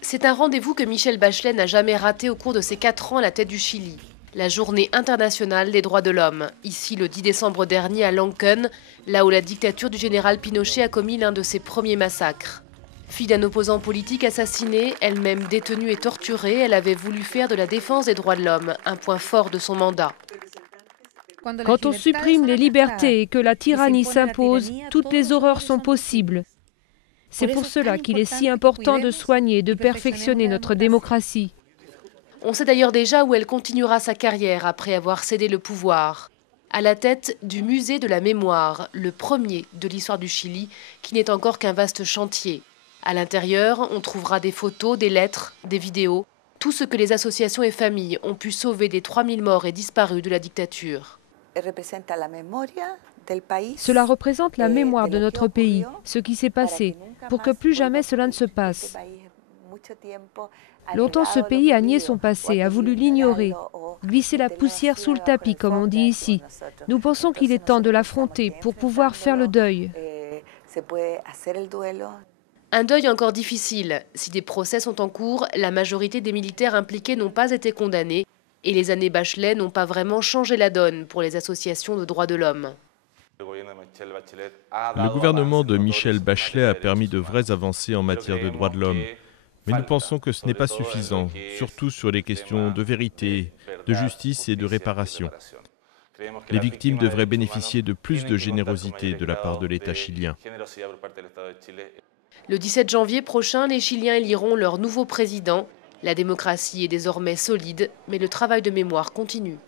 C'est un rendez-vous que Michelle Bachelet n'a jamais raté au cours de ses 4 ans à la tête du Chili. La journée internationale des droits de l'homme, ici le 10 décembre dernier à Lonquén, là où la dictature du général Pinochet a commis l'un de ses premiers massacres. Fille d'un opposant politique assassiné, elle-même détenue et torturée, elle avait voulu faire de la défense des droits de l'homme un point fort de son mandat. Quand on supprime les libertés et que la tyrannie s'impose, toutes les horreurs sont possibles. C'est pour cela qu'il est si important de soigner et de perfectionner notre démocratie. On sait d'ailleurs déjà où elle continuera sa carrière après avoir cédé le pouvoir. À la tête du musée de la mémoire, le premier de l'histoire du Chili, qui n'est encore qu'un vaste chantier. À l'intérieur, on trouvera des photos, des lettres, des vidéos, tout ce que les associations et familles ont pu sauver des 3000 morts et disparus de la dictature. Cela représente la mémoire de notre pays, ce qui s'est passé, pour que plus jamais cela ne se passe. Longtemps, ce pays a nié son passé, a voulu l'ignorer, glisser la poussière sous le tapis, comme on dit ici. Nous pensons qu'il est temps de l'affronter pour pouvoir faire le deuil. Un deuil encore difficile. Si des procès sont en cours, la majorité des militaires impliqués n'ont pas été condamnés et les années Bachelet n'ont pas vraiment changé la donne pour les associations de droits de l'homme. Le gouvernement de Michelle Bachelet a permis de vraies avancées en matière de droits de l'homme. Mais nous pensons que ce n'est pas suffisant, surtout sur les questions de vérité, de justice et de réparation. Les victimes devraient bénéficier de plus de générosité de la part de l'État chilien. Le 17 janvier prochain, les Chiliens éliront leur nouveau président. La démocratie est désormais solide, mais le travail de mémoire continue.